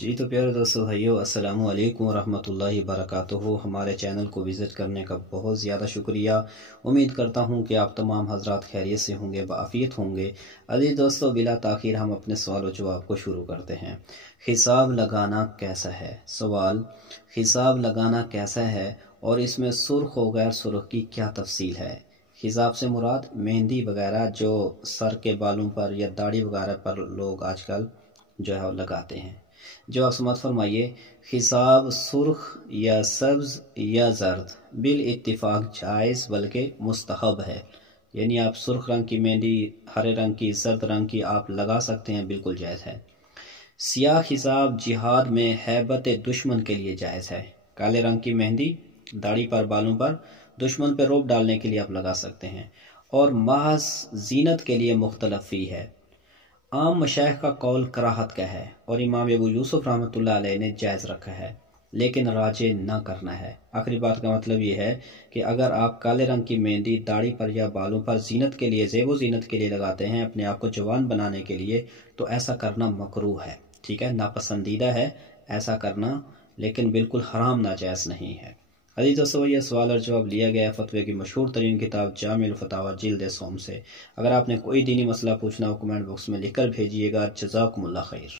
जी तो प्यारे दोस्तों भाइयों, अस्सलामु अलैकुम वरहमतुल्लाहि वबरकातुहू। हमारे चैनल को विज़िट करने का बहुत ज़्यादा शुक्रिया। उम्मीद करता हूँ कि आप तमाम हजरात खैरियत से होंगे, बाफ़ियत होंगे। अजीज़ दोस्तों, बिला ताख़ीर हम अपने सवाल व जवाब को शुरू करते हैं। हिसाब लगाना कैसा है? सवाल, हिसाब लगाना कैसा है और इसमें सुर्ख व गैर सुर्ख की क्या तफसील है? हिसाब से मुराद मेहंदी वगैरह जो सर के बालों पर या दाढ़ी वगैरह पर लोग आजकल जो है लगाते हैं। जवाब समात फरमाइए। हिसाब सुर्ख या सब्ज या जर्द बिल इत्तिफाक जायज़ बल्कि मुस्तहब है। यानी आप सुर्ख रंग की मेहंदी, हरे रंग की, जर्द रंग की आप लगा सकते हैं, बिल्कुल जायज़ है। सियाह हिसाब जिहाद में हैबत दुश्मन के लिए जायज़ है। काले रंग की मेहंदी दाढ़ी पर, बालों पर दुश्मन पर रोब डालने के लिए आप लगा सकते हैं। और महज जीनत के लिए मुख्तलफी है। आम मशाइख का कौल कराहत का है और इमाम अबू यूसुफ रहमतुल्लाह अलैह ने जायज़ रखा है, लेकिन राजे न करना है। आखिरी बात का मतलब ये है कि अगर आप काले रंग की मेहंदी दाढ़ी पर या बालों पर जीनत के लिए, ज़ेब व जीनत के लिए लगाते हैं, अपने आप को जवान बनाने के लिए, तो ऐसा करना मकरूह है। ठीक है, नापसंदीदा है ऐसा करना, लेकिन बिल्कुल हराम नाजायज़ नहीं है। अजीज़ दोस्तों, ये सवाल और जवाब लिया गया फतवे की मशहूर तरीन किताब जामिउल फतावा जिल्द सोम से। अगर आपने कोई दीनी मसला पूछना हो कमेंट बॉक्स में लिखकर भेजिएगा। जज़ाकुमुल्लाह खैर।